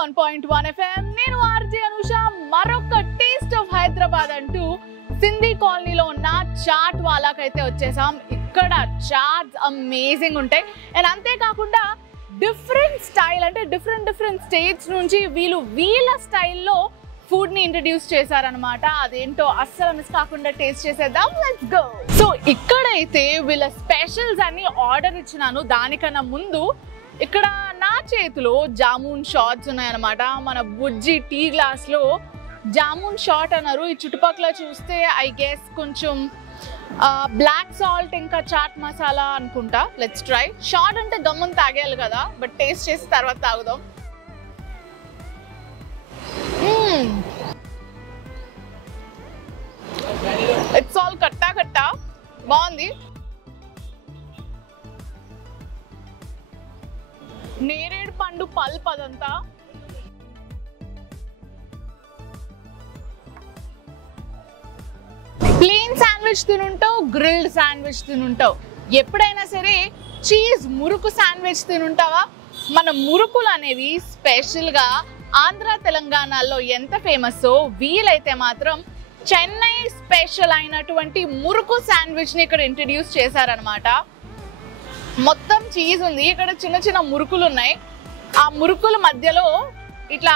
101.1 FM. నేను RJ Anusha. మరొక taste of Hyderabad అంటూ సింధీ కాలనీలో ఉన్న చాట్ వాలాకైతే వచ్చేసాం. ఇక్కడ చాట్స్ అమేజింగ్ ఉంటాయి. అండ్ అంతేకాకుండా డిఫరెంట్ స్టైల్ అంటే డిఫరెంట్ స్టేట్స్ నుంచి వీళ్ళ స్టైల్లో ఫుడ్ ని ఇంట్రడ్యూస్ చేశారనమాట. అదేంటో అస్సలు మిస్ కాకుండా టేస్ట్ చేసేద్దాం. Let's go. సో ఇక్కడైతే వీళ్ళ స్పెషల్స్ అన్ని ఆర్డర్ ఇచ్చినాను. దానికన్నా ముందు ఇక్కడ నా చేతిలో జామూన్ షాట్స్ ఉన్నాయన్నమాట. మన బుజ్జి టీ గ్లాస్ లో జామూన్ షాట్ అన్నారు. ఈ చుట్టుపక్కల చూస్తే ఐ గెస్ కొంచెం బ్లాక్ సాల్ట్ ఇంకా చాట్ మసాలా అనుకుంటా. Let's try. షాట్ అంటే గమ్మున తాగేయాలి కదా, బట్ టేస్ట్ చేసి తర్వాత తాగుదాం. ఇట్స్ ఆల్ కట్టా బాగుంది. నేరేడు పండు పల్ప్ అదంతా. ప్లెయిన్ శాండ్విచ్ తినుంటావు, గ్రిల్డ్ శాండ్విచ్ తినుంటావు, ఎప్పుడైనా సరే చీజ్ మురుకు శాండ్విచ్ తినుంటావా? మన మురుకులు అనేవి స్పెషల్గా ఆంధ్ర తెలంగాణలో ఎంత ఫేమస్సో వీలైతే మాత్రం చెన్నై స్పెషల్ అయినటువంటి మురుకు శాండ్విచ్ని ఇక్కడ ఇంట్రడ్యూస్ చేశారనమాట. మొత్తం చీజ్ ఉంది, ఇక్కడ చిన్న చిన్న మురుకులు ఉన్నాయి. ఆ మురుకుల మధ్యలో ఇట్లా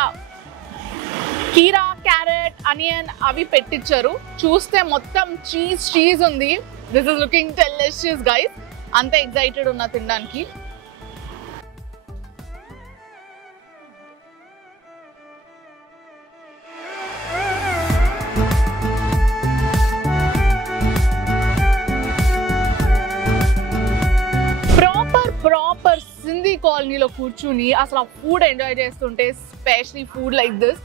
కీరా, క్యారెట్, ఆనియన్ అవి పెట్టించారు. చూస్తే మొత్తం చీజ్ ఉంది. This is looking delicious guys. అంత ఎక్సైటెడ్ ఉన్నా తినడానికి. ప్రాపర్ సింధీ కాలనీలో కూర్చుని అసలు ఆ ఫుడ్ ఎంజాయ్ చేస్తుంటే, specially food like this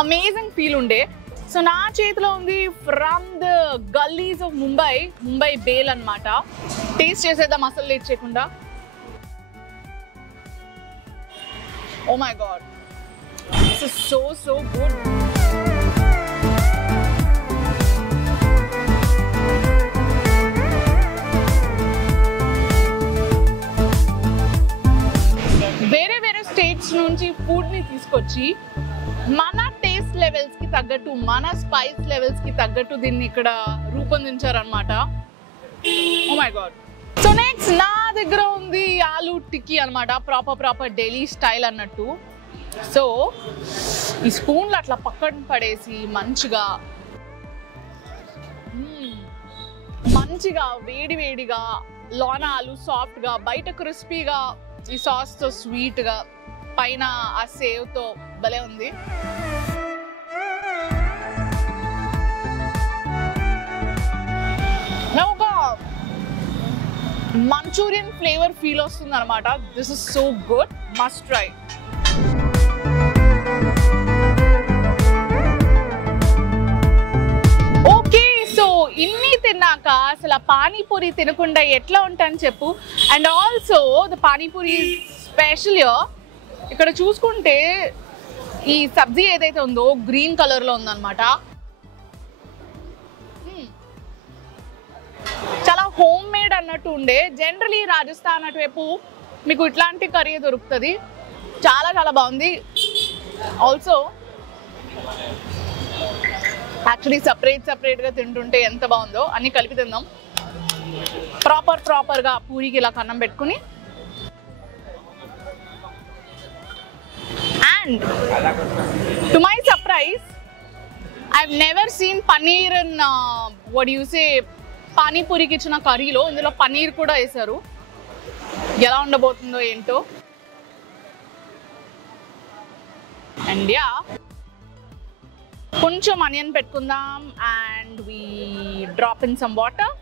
amazing feel ఉండే. సో నా చేతిలో ఉంది from the gullies of Mumbai bhel అన్నమాట. టేస్ట్ చేసేద్దాం అసలు లేట్ చేయకుండా. Oh my god, this is so good. వేరే స్టేట్స్ నుంచి ఫుడ్ని తీసుకొచ్చి మన టేస్ట్ లెవెల్స్కి తగ్గట్టు, మన స్పైస్ లెవెల్స్కి తగ్గట్టు దీన్ని ఇక్కడ రూపొందించారనమాట. Oh my god. So next నా దగ్గర ఉంది ఆలూ టిక్కీ అనమాట. ప్రాపర్ ఢిల్లీ స్టైల్ అన్నట్టు. సో ఈ స్పూన్లు అట్లా పక్కన పడేసి మంచిగా వేడిగా లోన ఆలు సాఫ్ట్గా, బయట క్రిస్పీగా, ఈ సాస్తో స్వీట్గా, పైన ఆ సేవ్తో భలే ఉంది. ఒక మంచూరియన్ ఫ్లేవర్ ఫీల్ వస్తుంది అనమాట. This is so good, must try. Okay, so ఇన్ని తిన్నాక అసలు పానీపూరి తినకుండా ఎట్లా ఉంటాను చెప్పు. And also the panipuri special. ఇక్కడ చూసుకుంటే ఈ సబ్జీ ఏదైతే ఉందో గ్రీన్ కలర్లో ఉందన్నమాట. చాలా హోమ్ మేడ్ అన్నట్టు ఉండే. జనరలీ రాజస్థాన్ అటువైపు మీకు ఇట్లాంటి కర్రీ దొరుకుతుంది. చాలా బాగుంది. ఆల్సో యాక్చువల్లీ సపరేట్గా తింటుంటే ఎంత బాగుందో. అన్ని కలిపి తిందాం. ప్రాపర్గా పూరికి ఇలా కన్నం పెట్టుకుని. And to my surprise, I've never seen paneer in what you say పానీపూరికి ఇచ్చిన కర్రీలో. ఇందులో పన్నీర్ కూడా వేశారు. ఎలా ఉండబోతుందో ఏంటో. అండ్ యా, కొంచెం ఆనియన్ పెట్టుకుందాం. And we drop in some water.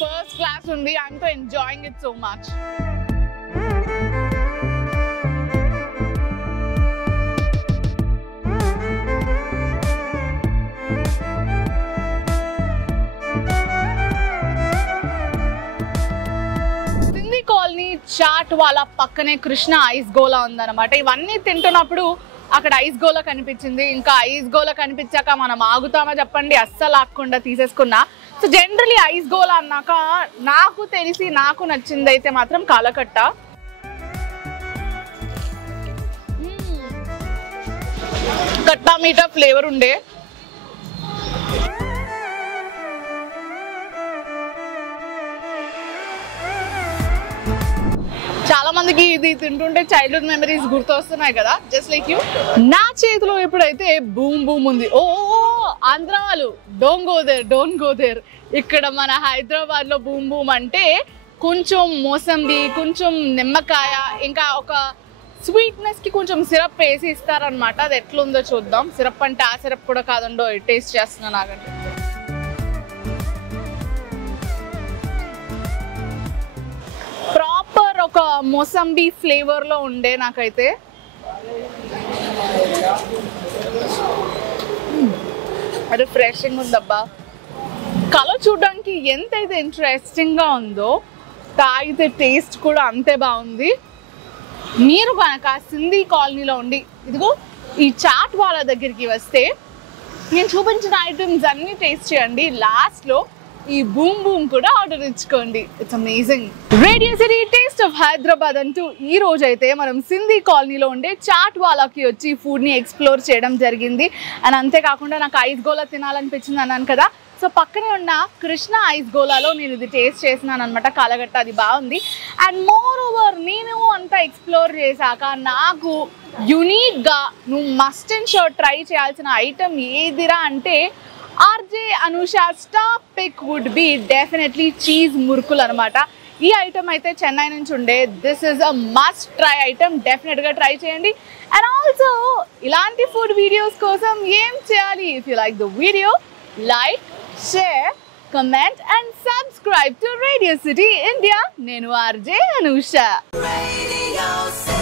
First class ఉంది. I'm so enjoying it so much. Chaat వాళ్ళ పక్కనే కృష్ణ ఐస్ గోలా ఉందన్నమాట. ఇవన్నీ తింటున్నప్పుడు అక్కడ ఐస్ గోలా కనిపించింది. ఇంకా ఐస్ గోలా కనిపించాక మనం ఆగుతామా చెప్పండి, అస్సలు ఆగకుండా తీసేసుకున్నా. సో జనరలీ ఐస్ గోలా అన్నాక నాకు తెలిసి నాకు నచ్చింది అయితే మాత్రం కాలకట్ట. కట్టా మీఠా ఫ్లేవర్ ఉండే. చాలా మందికి ఇది తింటుంటే చైల్డ్హుడ్ మెమరీస్ గుర్తొస్తున్నాయి కదా, జస్ట్ లైక్ యూ. నా చేతిలో ఎప్పుడైతే బూమ్ బూమ్ ఉంది. ఓ ఆంధ్ర వాళ్ళు డోంట్ గో దేర్. ఇక్కడ మన హైదరాబాద్ లో బూమ్ బూమ్ అంటే కొంచెం మోసంబి, కొంచెం నిమ్మకాయ, ఇంకా ఒక స్వీట్నెస్ కి కొంచెం సిరప్ వేసి ఇస్తారనమాట. అది ఎట్లుందో చూద్దాం. సిరప్ అంటే ఆ సిరప్ కూడా కాదండో, టేస్ట్ చేస్తున్నా నాకంటే. ప్రాపర్ ఒక మోసంబి ఫ్లేవర్ లో ఉండే నాకైతే. అది ఫ్రెషింగ్ ఉందబ్బా. కలర్ చూడడానికి ఎంతైతే ఇంట్రెస్టింగ్ గా ఉందో తాగితే టేస్ట్ కూడా అంతే బాగుంది. మీరు కనుక సింధీ కాలనీలో ఉండి ఇదిగో ఈ చాట్ వాళ్ళ దగ్గరికి వస్తే నేను చూపించిన ఐటమ్స్ అన్ని టేస్ట్ చేయండి. లాస్ట్లో ఈ బూమ్ బూమ్ కూడా ఆర్డర్ ఇచ్చుకోండి. It's amazing. Radio city taste of Hyderabad అంటూ ఈ రోజు అయితే మనం సింధీ కాలనీలో ఉండే చాట్ వాళ్ళకి వచ్చి ఫుడ్ని ఎక్స్ప్లోర్ చేయడం జరిగింది. అండ్ అంతేకాకుండా నాకు ఐస్ గోలా తినాలనిపించింది అన్నాను కదా, సో పక్కనే ఉన్న కృష్ణ ఐస్ గోలాలో నేను ఇది టేస్ట్ చేసినాను అనమాట, కాలగట్ట. అది బాగుంది. అండ్ మోర్ ఓవర్ నేను అంతా ఎక్స్ప్లోర్ చేశాక నాకు యునిక్గా నువ్వు మస్ట్ అండ్ షూర్ ట్రై చేయాల్సిన ఐటమ్ ఏదిరా అంటే RJ Anusha stop pick would be definitely cheese మురుకులు అనమాట. ఈ ఐటమ్ అయితే చెన్నై నుంచి ఉండే. This is a must try item, డెఫినెట్గా ట్రై చేయండి. అండ్ ఆల్సో ఇలాంటి ఫుడ్ వీడియోస్ కోసం ఏం చేయాలి? If you like the video, like, share, comment and subscribe to Radio City India. Nenu RJ Anusha. Radio City.